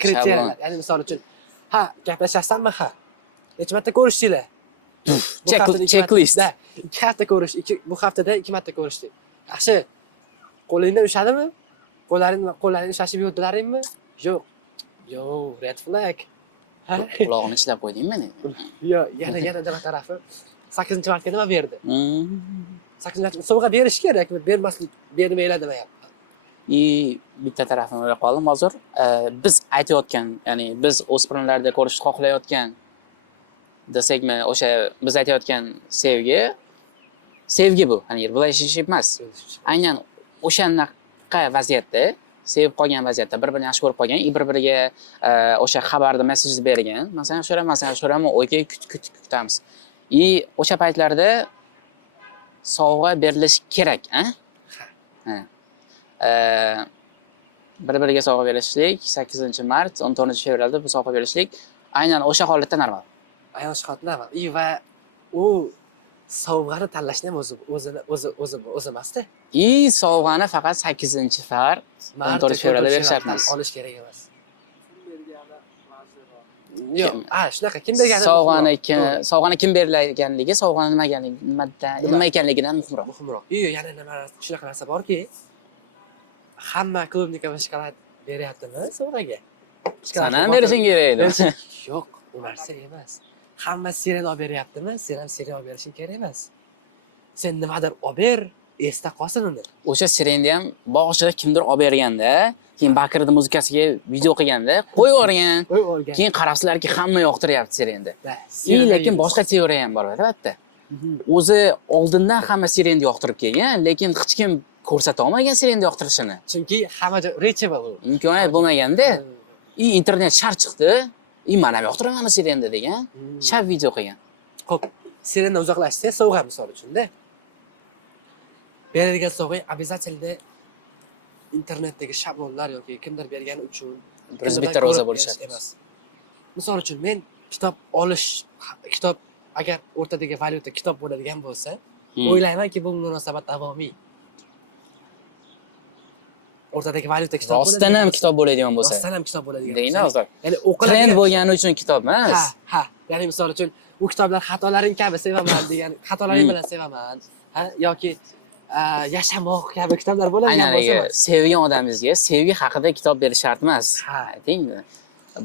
Kriteriyalar. Ya'ni misol uchun, ha, gaplashasizmi? Ha. Necha marta ko'rishdinglar? Checklist. 2 hafta ko'rish, bu haftada 2 marta ko'rishdik. Yaxshi. Qo'lingdan ushadimi? Qo'llaring ushashib yurdilaringmi? Yo'q. Red flag. Quloqni ishlab qo'ydingmi meni? Yo'q, yana nima tarafi 8-martaga nima berdi? 8-marta sovg'a berish kerak, bermaslik, bermaylar demayapman. Bitta tarafini o'ylab qoldim hozir. Biz aytayotgan, ya'ni biz o'spirinlarda ko'rishni xohlayotgan desakmi, o'sha biz aytayotgan sevgi bu. Ya'ni relationship emas. Aynan o'shani boshqa vaziyatda, sevib qolgan vaziyatda, bir-birini yaxshi ko'rib qolgan, bir-biriga o'sha xabarda messenj bergan. Masalan, yaxshi ko'raman, sen yaxshi ko'raman, okey, kutamiz. O'sha paytlarda sovg'a berilishi kerak, ha? Bir-biriga sovg'a berishlik 8-mart, 14-fevralda bu sovg'a berishlik aynan o'sha holatda normal. Ayol shotna va u sovg'ani tanlashni ham o'zi emasda. Sovg'ani faqat 8-fevral, 14-fevralda berishar emas. Olish kerak emas. Yo'q, shunaqa kim bergani sovg'ani kim berganligi, sovg'ani nima ekanligidan muhimroq. Yana shunaqa narsa borki, hamma klubnika va shokolad beryaptimi sovg'aga? San ham berishing kerak edi. Yo'q, u narsa emas. Hamma siren olib beryaptimi? Sen ham siren olib berishing kerak emas. Sen nimadir olib ber, esda qolsin uni. O'sha sirenni ham boshida kimdir olib berganda, keyin Bakirning muzikasiga video qilganda qo'yib yuborgan. Keyin qarabsizlarki, hamma yoqtiryapti sirenni. Lekin boshqa teoriya ham bor, albatta. O'zi oldindan hamma sirenni yoqtirib kelgan, lekin hech kim ko'rsata olmagan sirenni yoqtirishini. Chunki hamma joy reachable u. Imkoniyat bo'lmaganda, internet shart chiqdi. Mana ham yoqtiraman sirenni degan, shart video qilgan. Xo'p, sirendan uzoqlashsa, sovg'a misol uchun-da. Berilgan sovg'a обязательно internetdagi shablonlar yoki kimdir bergani uchun bitta roza bo'lishadi emas. Misol uchun men kitob agar o'rtadagi valyuta kitob bo'ladigan bo'lsa, o'ylaymanki bu munosabat davomiy. O'rtadagi valyuta kitob bo'ladi. Rostdan ham kitob bo'ladigan bo'lsa. Rostdan ham kitob bo'ladigan bo'lsa. Deydi hozir. Ya'ni trend bo'lgani uchun kitob emas. Ha. Ya'ni misol uchun u kitoblar xatolaring kabi sevaman degan, xatolaring bilan sevaman. Yoki yashamoq kabi kitoblar bo'ladigan bo'lsa. Aynan sevgan odamingizga sevgi haqida kitob berish shart emas. Aytingmi?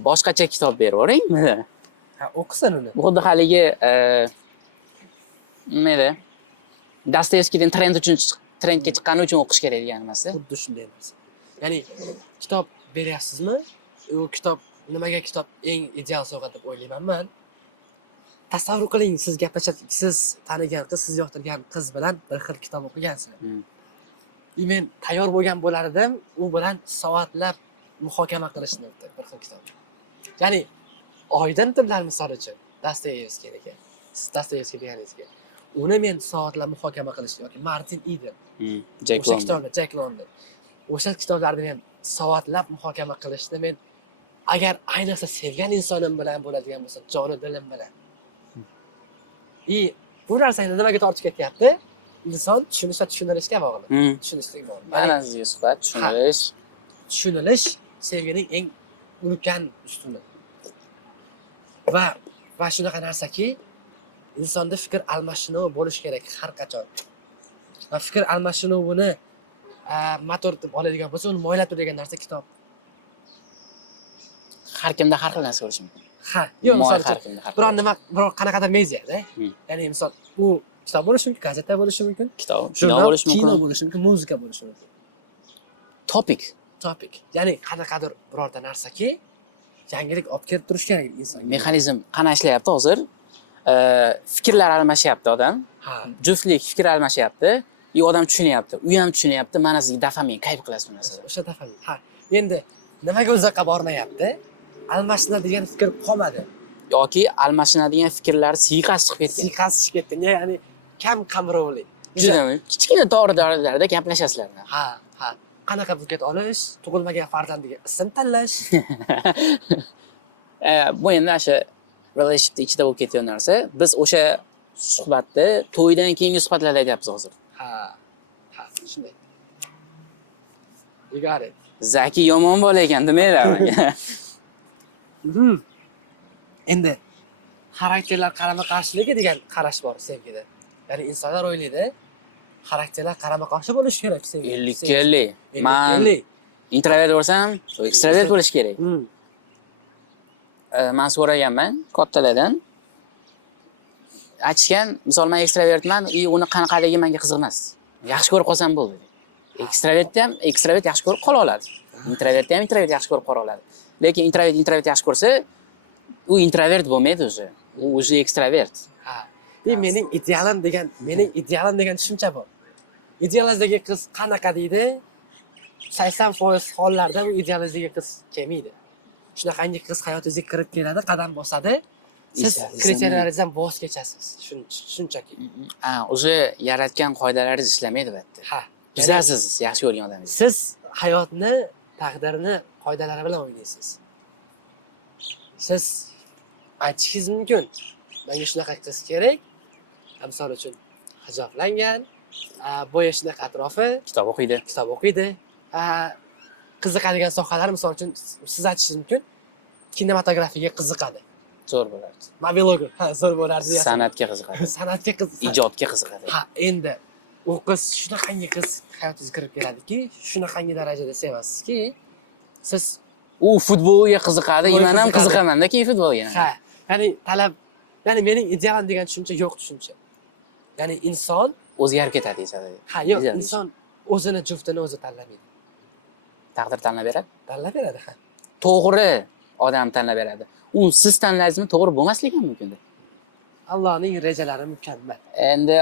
Boshqacha kitob beraveringmi? O'qisin uni. Xuddi haligi nima edi? Dostoyevskiydan trendga chiqqani uchun o'qish kerak degan emas-da. Xuddi shunday narsa. Ya'ni kitob beryapsizmi? U kitob nimaga kitob eng ideal sovg'a deb o'ylayman men. Tasavvur qiling, siz gaplashasiz, siz tanigan qiz, siz yoqtirgan qiz bilan bir xil kitob o'qigansiz. Men tayyor bo'lgan bo'lar edim, u bilan soatlab muhokama qilishni bir xil kitob. Ya'ni oydin tillar misol uchun Dostoyevskiyniki. Siz Dostoyevskiy deganingizga. Uni men soatlab muhokama qilishni yoki Martin Eden, Jack London. O'sha kitoblarni men soatlab muhokama qilishni men agar ayniqsa sevgan insonim bilan bo'ladigan bo'lsa, joni dilim bilan. Bu narsani nimaga tortib ketyapti? Inson tushunishga bog'liq. Tushunishga bog'liq. Mana sizga suhbat, Tushunilish sevgining eng ulkan ustuni. Va shunaqa narsaki, insonda fikr almashinuvi bo'lish kerak har qachon. Va fikr almashinuvini motor deb oladigan bo'lsa, uni mo'ylab turadigan narsa kitob. Har kimda har xil narsa bo'lishi mumkin. Yo'q, misol uchun biror qanaqadir media-da. Ya'ni misol u kitob bo'lishi mumkin, gazeta bo'lishi mumkin, kino bo'lishi mumkin, kino bo'lishi mumkin, muzika bo'lishi mumkin. Topic. Ya'ni qanaqadir birorta narsaki yangilik olib kelib turish kerak insonga. Mexanizm qana ishlayapti hozir? Fikrlar almashyapti odam. Juftlik fikr almashyapti. Odam tushunyapti. U ham tushunyapti. Mana sizga dopamin, kayf qilasiz bu narsada. O'sha dopamin. Endi nimaga uzoqqa bormayapti? Almashinadigan fikr qolmadi. Yoki almashinadigan fikrlar siyqasi chiqib ketgan. Ya'ni kam qamrovli. Juda kichkina to'g'ri-to'g'rilarda gaplashasizlar. Ha. Qanaqa buket olish, tug'ilmagan farzandiga ism tanlash. Bu endi o'sha relationship ichida bo'lib ketgan narsa. Biz o'sha suhbatni to'ydan keyingi suhbatlarda aytyapmiz hozir. Ha, shunday. You got it. Zaki yomon bola ekan demanglar menga. Endi xarakterlar qarama-qarshiligi degan qarash bor sevgida. Ya'ni insonlar o'ylaydi, xarakterlar qarama-qarshi bo'lishi kerak sevgida. 50-50. Men introvert bo'lsam, ekstrovert bo'lish kerak. Men so'raganman kattalardan. Aytishgan, misol men ekstravertman, uni qanaqaligi menga qiziq emas. Yaxshi ko'rib qolsam bo'ldi. Ekstrovert yaxshi ko'rib qola oladi. Introvert yaxshi ko'rib qola oladi. Lekin introvert yaxshi ko'rsa, u introvert bo'lmaydi o'zi. U o'zi ekstrovert. Mening idealim degan tushuncha bor. Idealingizdagi qiz qanaqa deydi? 80% hollarda bu idealizmga qiz kelmaydi. Shunaqangi qiz hayotingizga kirib keladi, qadam bosadi. Siz Idealizm. kriteriyaringizdan voz kechasiz. Shunchaki. O'sha yaratgan qoidalaringiz ishlamaydi albatta. Ha. Buzasiz yaxshi ko'rgan odamni. Siz hayotni, taqdirini qoidalari bilan o'ynaysiz. Siz aytishingiz mumkin. Menga shunaqa qiz kerak. Misol uchun hijoblangan, bo'yi shunaqa atrofi, Kitob o'qiydi. kitob o'qiydi. Qiziqadigan sohalar, misol uchun siz aytishingiz mumkin, kinematografiyaga qiziqadi. Zo'r bo'lardi. Mobilogu, zo'r bo'lardi deyapsiz. San'atga qiziqadi. San'atga qiziqadi. Ijodga qiziqadi. Ha, endi u qiz shunaqangi qiz hayotingizga kirib keladiki, shunaqangi darajada sevasizki, siz U futbolga qiziqadi, Futbolga men ham qiziqadi. qiziqaman-da keyin futbolga. ha, ya'ni talab, ya'ni mening idealim degan tushuncha yo'q tushuncha. Ya'ni inson, O'zgarib ketadi desadi. ha, yo'q, Ideal inson o'zini juftini o'zi tanlamaydi. Taqdir tanlab beradi. Tanlab beradi, ha. To'g'ri odam tanlab beradi. U siz tanlaysizmi, to'g'ri bo'lmasligi ham mumkin. Allohning rejalari mukammal. Endi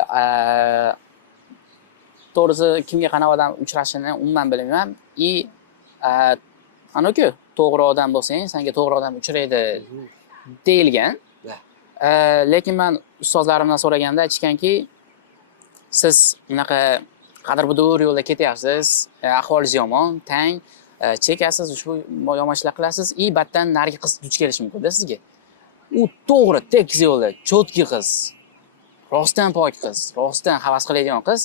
to'g'risi kimga qanaqa odam uchrashini umuman bilmayman. Anaku to'g'ri odam bo'lsang, senga to'g'ri odam uchraydi deyilgan. Lekin men ustozlarimdan so'raganda aytishganki, siz bunaqa qadr-budur yo'lda ketyapsiz, ahvolingiz yomon, tang, chekasiz, ushbu yomon ishlar qilasiz, batdan narigi qiz duch kelishi mumkin-da sizga. U to'g'ri, tekis yo'lda, cho'tki qiz, rostdan pok qiz, rostdan havas qiladigan qiz,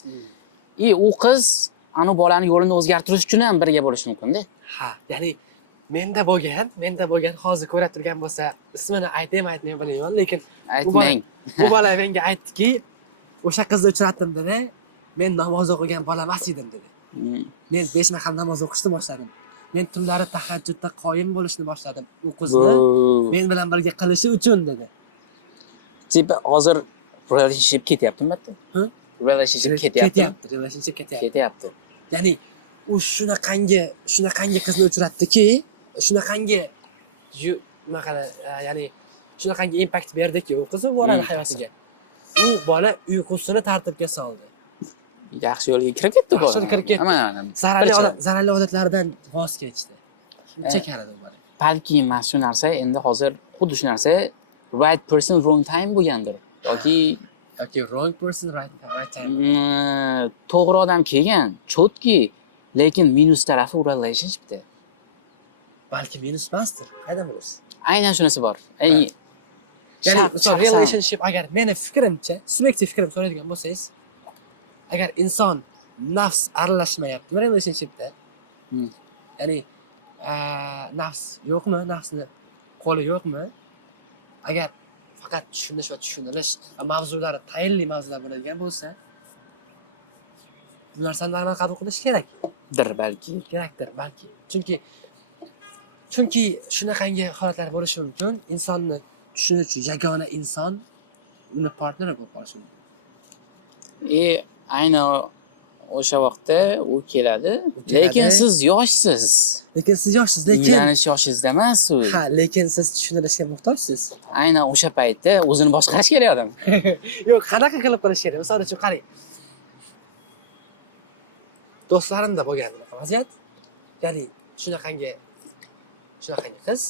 u qiz anu bolani yo'lini o'zgartirish uchun ham birga bo'lishi mumkin-da. Ha, ya'ni menda bo'lgan hozir ko'rib turgan bo'lsa, ismini aytmayman bilmayman, lekin Aytmang. bu bola menga aytdiki, o'sha qizni uchratdim dedi. Men namoz o'qigan bola emas edim dedi. Men 5 mahal namoz o'qishni boshladim. Men tunlari tahajjudda qoyim bo'lishni boshladim. U qizni men bilan birga qilishi uchun dedi. Tipa hozir relationship ketyaptimi bitta? Relationship ketyapti. Relationship ketyapti. Ketyapti. Ya'ni u shunaqangi qizni uchratdiki, shunaqangi ya'ni shunaqangi impact berdiki u qiz bolani hayotiga. U bola uyqusini tartibga soldi. Yaxshi yo'lga kirib ketdi bola. Yaxshi kirib ketdi. Zararli odatlardan voz kechdi. Shuncha karadi u bola. Balki mana shu narsa endi hozir xuddi shu narsa right person wrong time bo'lgandir. Yoki wrong person right time. To'g'ri odam kelgan, cho'tki, lekin minus tarafi u relationshipda. Balki minus emasdir. Qaydan bilasiz? Aynan shunisi bor. Ya'ni relationship agar meni fikrimcha, subyektiv fikrim so'raydigan bo'lsangiz, agar inson nafs aralashmayapti relationshipda, ya'ni nafs yo'qmi, nafsni qo'li yo'qmi? Agar faqat tushunish va tushunilish va mavzulari tayinli mavzular bo'ladigan bo'lsa, bu narsani normal qabul qilish kerakdir balki. Chunki shunaqangi holatlar bo'lishi mumkin. Insonni tushunuvchi yagona inson uni partneri bo'lib qolishi mumkin. Aynan o'sha vaqtda u keladi, lekin siz yoshsiz. Lekin uylanish yoshingizda emas u. Ha, lekin siz tushunilishga muhtojsiz. Aynan o'sha paytda o'zini boshqarish kerak odam. Yo'q, qanaqa qilib qilish kerak? Misol uchun qarang. Do'stlarimda bo'lgan bunaqa vaziyat. Ya'ni shunaqangi qiz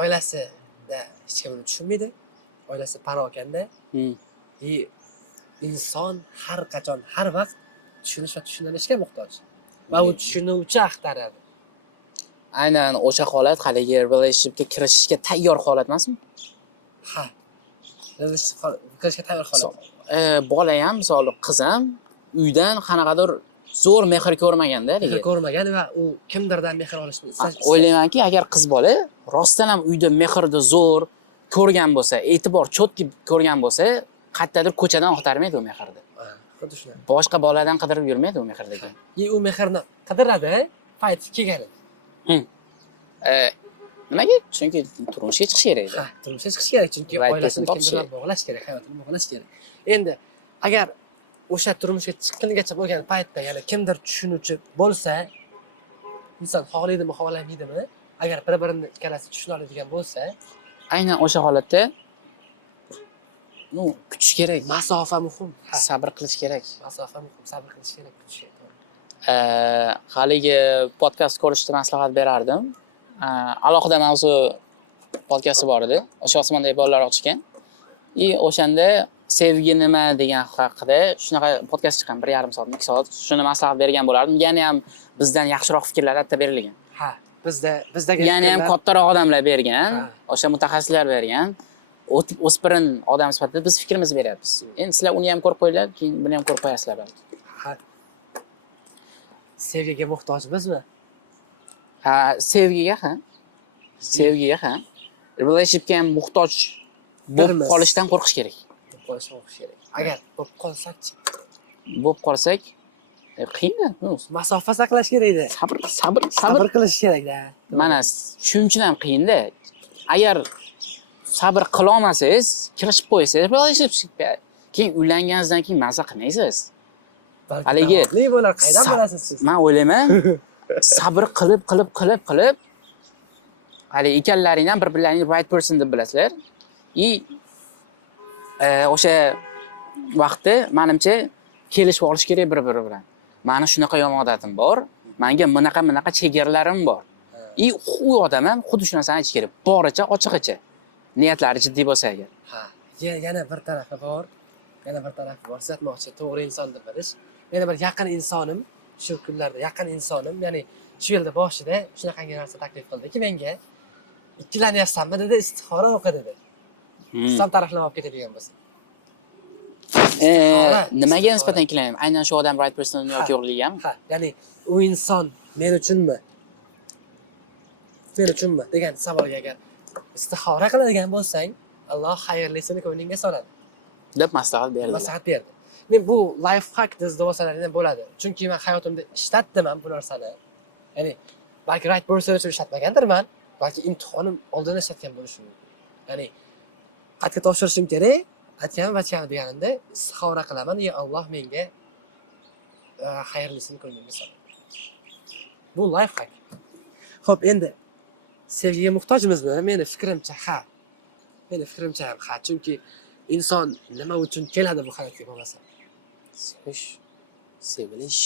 oilasida hech kim uni tushunmaydi. Oilasi parokanda. Inson har qachon, har vaqt tushunish va tushunilishga muhtoj. Va u tushunuvchi axtaradi. Aynan o'sha holat haligi relationshipga kirishishga tayyor holat emasmi? Ha. Kirishga tayyor holat. Bola ham, misol qiz ham uydan qanaqadir zo'r mehr ko'rmaganda, mehr ko'rmagan va u kimdirdan mehr olishni istaydi. O'ylaymanki, agar qiz bola rostdan ham uyda mehrni zo'r ko'rgan bo'lsa, e'tibor cho'tki ko'rgan bo'lsa, qayerdadir ko'chadan axtarmaydi u mehrni. Xuddi shunday. Boshqa boladan qidirib yurmaydi u mehrdagi. U mehrni qidiradi, payti kelgani. Nimaga? Chunki turmushga chiqish kerak edi. Ha, turmushga chiqish kerak, chunki oilasini kimdir bog'lash kerak, hayotini bog'lash kerak. Endi agar o'sha turmushga chiqqungacha bo'lgan paytda yana kimdir tushunuvchi bo'lsa, inson xohlaydimi, xohlamaydimi, agar bir-birini ikkalasi tushuna oladigan bo'lsa, aynan o'sha holatda ну kutish kerak, Masofa muhim. sabr qilish kerak. Masofa muhim, sabr qilish kerak, kutish kerak. Haligi podkast ko'rishni maslahat berardim. Alohida mavzu podkasti bor edi. O'sha osmondagi bolalar ochgan. O'shanda sevgi nima degan haqida shunaqa podkast chiqqan, 1,5 soat, 2 soat. Shuni maslahat bergan bo'lardim. Yana ham bizdan yaxshiroq fikrlar hatto berilgan. Ha, bizdagi Yana ham kattaroq odamlar bergan, o'sha mutaxassislar bergan. O'spirin odam sifatida biz fikrimizni beryapmiz. Endi sizlar uni ham ko'rib qo'yinglar, keyin buni ham ko'rib qo'yasizlar balki. Ha. Sevgiga muhtojmizmi? Ha, sevgiga ha. Relationshipga ham muhtoj bo'lib qolishdan qo'rqish kerak. Qo'rqish kerak. Agar bo'lib qolsak-chi? Bo'lib qolsak, qiyin-da. Masofa saqlash kerak-da. Sabr qilish kerak-da. Mana shuning uchun ham qiyin-da. Agar sabr qila olmasangiz, kirishib qo'ysangiz, relationshipga keyin uylanganingizdan keyin maza qilmaysiz. Haligi bo'lar, qaydan bilasiz siz? Men o'ylayman, sabr qilib hali ekanlaringdan bir-birlaringni right person deb bilasizlar. O'sha vaqtda menimcha kelishib olish kerak bir-biri bilan. Meni shunaqa yomon odatim bor, menga bunaqa chegaralarim bor. U odam ham xuddi shu narsani aytish kerak. Boricha, ochiqcha. Niyatlari jiddiy bo'lsa agar. Ha, yana bir tarafi bor. Siz aytmoqchi, to'g'ri inson deb bilish. Yana bir yaqin insonim, shu kunlarda yaqin insonim, ya'ni shu yilda boshida shunaqangi narsa taklif qildiki menga, ikkilanyapsanmi dedi, istixora o'qi dedi. Islom taraflama olib ketadigan bo'lsa. Nimaga nisbatan ikkilanayapman? Aynan shu odam right person yoki yo'qligami? Ha, ya'ni u inson men uchunmi degan savolga agar istixora qiladigan bo'lsang, Alloh xayrlisini ko'nglingga soladi deb maslahat berdi. Men bu life hack deb olsalaring bo'ladi. Chunki men hayotimda ishlatdim ham bu narsani. Ya'ni balki right person uchun ishlatmagandirman, balki imtihonim oldin ishlatgan bo'lishim mumkin. Ya'ni qatga topshirishim kerak, aytgan deganimda istixora qilaman, ya Alloh menga xayrlisini ko'nglingga soladi. Bu life hack. Xo'p, endi sevgiga muhtojmizmi? Meni fikrimcha ha. Ham ha, chunki inson nima uchun keladi bu hayotga bo'lmasa? Sevilish.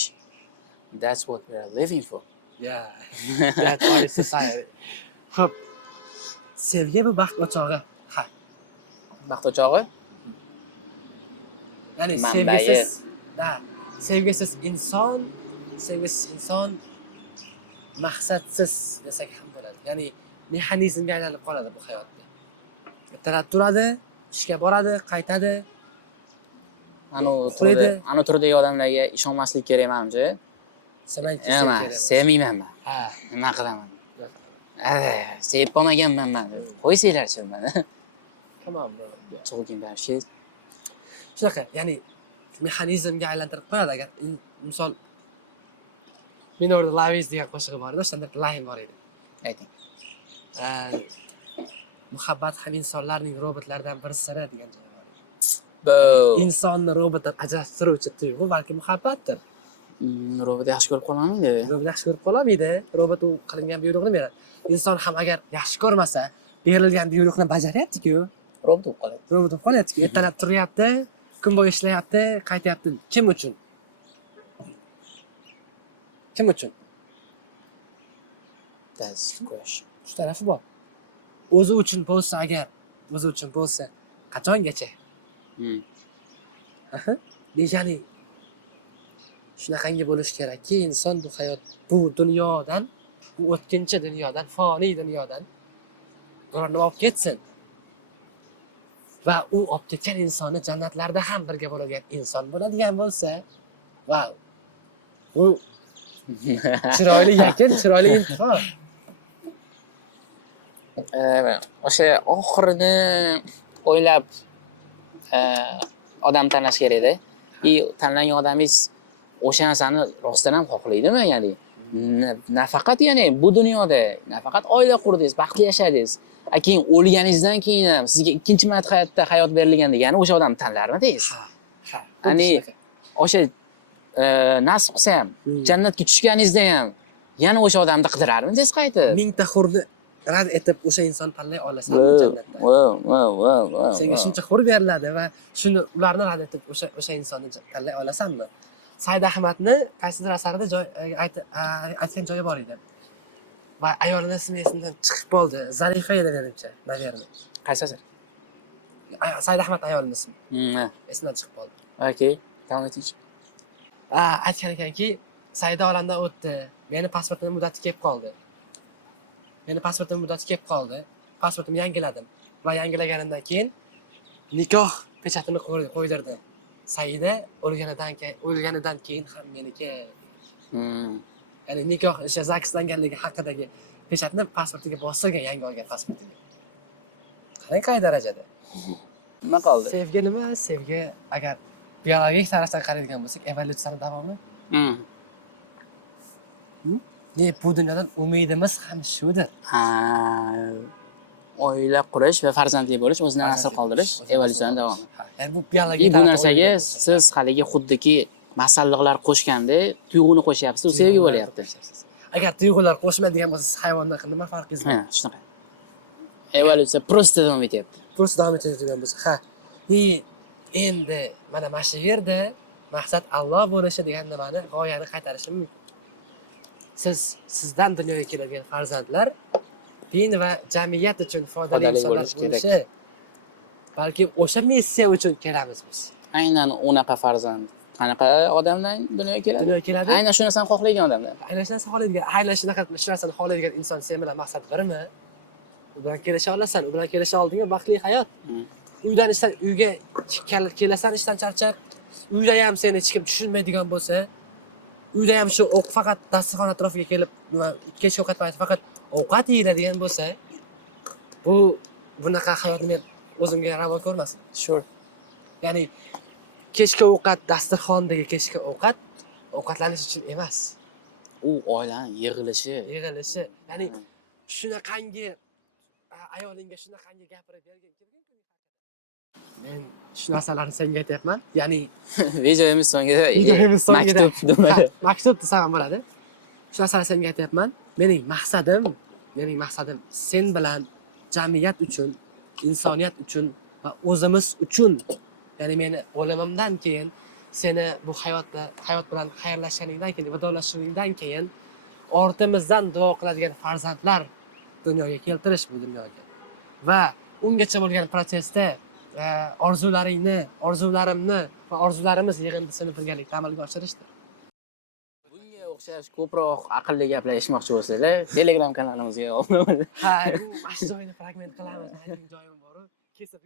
That's what we are living for. Yeah. That's why society. Xo'p. Sevgi bu baxt o'chog'i. Ha. Baxt o'chog'i? Ya'ni sevgisiz inson maqsadsiz desak ham bo'ladi. Ya'ni mexanizmga aylanib qoladi bu hayotda. Ertalab turadi, ishga boradi, qaytadi. Anu turdagi odamlarga ishonmaslik kerak menimcha. Sevmayman men. Ha, nima qilaman? Sevib qolmaganman men. Qo'ysanglarchi meni. Come on bro. Talking about shit. Shunaqa, ya'ni mexanizmga aylantirib qo'yadi. Agar misol Minorda Lavis degan qo'shig'i bor edi, o'shanda line bor edi. Ayting. Muhabbat ham insonlarning robotlardan birisidir degan joyi bor. Insonni robotdan ajrattiruvchi tuyg'u balki muhabbatdir. Robot yaxshi ko'rib qolamaydi. Robot yaxshi ko'rib qolamaydi. Robot u qilingan buyruqni beradi. Inson ham agar yaxshi ko'rmasa, berilgan buyruqni bajaryapti-ku, robot bo'lib qoladi. Robot bo'lib qolyapti-ku. Ertalab turyapti, kun bo'yi ishlayapti, qaytyapti. Kim uchun? That's the question. Shu tarafi bor. O'zi uchun bo'lsa, qachongacha? Ya'ni shunaqangi bo'lish kerakki, inson bu hayot, bu dunyodan, bu o'tkinchi dunyodan, foniy dunyodan birovni olib ketsin. Va u olib ketgan insonni jannatlarda ham birga bo'ladigan inson bo'ladigan bo'lsa, vau. Bu chiroyli yakin, chiroyli intihon. O'sha oxirini o'ylab odam tanlash kerak-da. Tanlangan odamingiz o'sha narsani rostdan ham xohlaydimi? Ya'ni nafaqat ya'ni bu dunyoda nafaqat oila qurdingiz, baxtli yashadingiz, keyin o'lganingizdan keyin ham sizga ikkinchi marta hayot berilgan degani o'sha odamni tanlarmidingiz? Ha. Ya'ni o'sha nasib qilsa ham jannatga tushganingizda ham yana o'sha odamni qidirarmidingiz qaytib? rad etib o'sha insonni tanlay olasan Wow, jannatda. wow, wow, wow, wow. Senga shuncha hur beriladi va shuni ularni rad etib o'sha insonni tanlay olasanmi? Said Ahmadni qaysidir asarida aytgan joyi bor edi. Va ayolini ismi esimdan chiqib qoldi. Zarifa edi menimcha, naverni. Qaysi asar? Said Ahmad ayolining ismi Ha. esimdan chiqib qoldi. Okay. Davom eting. Aytgan ekanki, Saida olamdan o'tdi. Meni pasportimning muddati kelib qoldi. Pasportimni yangiladim va yangilaganimdan keyin nikoh pechatini qo'ydirdim. Saida o'lganidan keyin ham meniki. Ya'ni nikoh o'sha zakslanganligi haqidagi pechatni pasportiga bostirgan, yangi olgan pasportiga. Qarang qay darajada. Nima qoldi? Sevgi nima? Sevgi agar biologik tarafdan qaraydigan bo'lsak, evolyutsiyaning davomi. Bu dunyodan umidimiz ham shudir. Ha. Oila qurish va farzandli bo'lish, o'zidan nasl qoldirish, evolyutsiyaning davomi. Ya'ni bu biologik Bu narsaga siz haligi xuddiki masalliqlar qo'shgandek tuyg'uni qo'shyapsiz, u sevgi bo'lyapti. Agar tuyg'ular qo'shmaydigan bo'lsa, siz hayvondan nima farqingiz bor? Ha, shunaqa. Evolyutsiya просто davom etyapti. Prosta davom etadigan bo'lsa, endi mana shu yerda maqsad Alloh bo'lishi degan nimani, g'oyani qaytarishim mumkin. Sizdan dunyoga keladigan farzandlar din va jamiyat uchun foydali insonlar bo'lishi, balki o'sha missiya uchun kelamiz biz. Aynan unaqa farzand qanaqa odamdan dunyoga keladi? Aynan shu narsani xohlagan odamdan. Aynan shunaqa xohlaydigan inson sen bilan maqsad birmi? U bilan kelisha olasan, u bilan kelisha oldinga baxtli hayot. Uyga kelasan ishdan charchab, uyda ham seni hech kim tushunmaydigan bo'lsa, uyda ham shu faqat dasturxon atrofiga kelib, kechki ovqat payti faqat ovqat yeyiladigan bo'lsa, bunaqa hayotni men o'zimga ravo ko'rmasdim. Sure. Ya'ni kechki ovqat, dasturxondagi kechki ovqat ovqatlanish uchun emas. U oilaning yig'ilishi. Ya'ni shunaqangi ayolingga shunaqangi gapirib bergin kirgan. Men shu narsalarni senga aytyapman. Ya'ni Videomiz so'ngida maktub desam bo'ladi. Shu narsalarni senga aytyapman. Mening maqsadim sen bilan jamiyat uchun, insoniyat uchun va o'zimiz uchun. Ya'ni meni o'limimdan keyin seni bu hayot bilan xayrlashganingdan keyin, vidolashishingdan keyin ortimizdan duo qiladigan farzandlar dunyoga keltirish bu dunyoga. Va ungacha bo'lgan prosesda orzularimni va orzularimiz yig'indisini birgalikda amalga oshirishdir. Bunga o'xshash ko'proq aqlli gaplar eshitmoqchi bo'lsanglar, Telegram kanalimizga obuna bo'ling. Bu mana shu joyni fragment qilamiz. Ayting joyim bor-ku, kesib